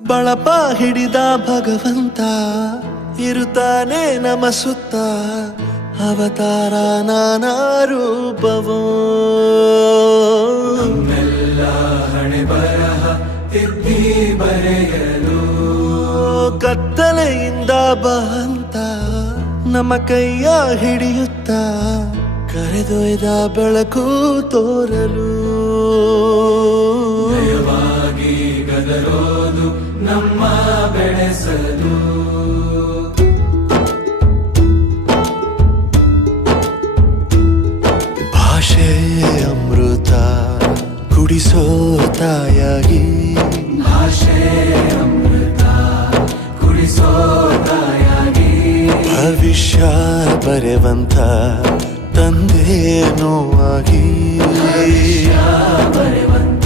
ಬಳಪ ಹಿಡಿದ ಭಗವಂತ ಇರುತ್ತಾನೆ ನಮ ಸುತ್ತ ಅವತಾರ ನಾನಾ ರೂಪವೋ ನಮ್ಮೆಲ್ಲ ಹಣೆ ಬರಹ ತಿದ್ದಿ ಬರೆಯಲು ಕತ್ತಲೆಯಿಂದ ಬಂತ ನಮ್ಮ ಕೈಯ ಹಿಡಿಯುತ್ತ ಕರೆದೊಯ್ದ ಬೆಳಕು ತೋರಲು ದಯವಾಗಿ ಗದರೋದು ನಮ್ಮ ಬೆಳೆಸಲು ಭಾಷೆ ಅಮೃತ ಕುಡಿಸೋ ತಾಯಾಗಿ ಭಾಷೆ ಅಮೃತ ಕುಡಿಸೋ ತಾಯಾಗಿ ಭವಿಷ್ಯ ಬರೆವಂತ ತಂದೇನೋ ಆಗಿ ಬರೆವಂತ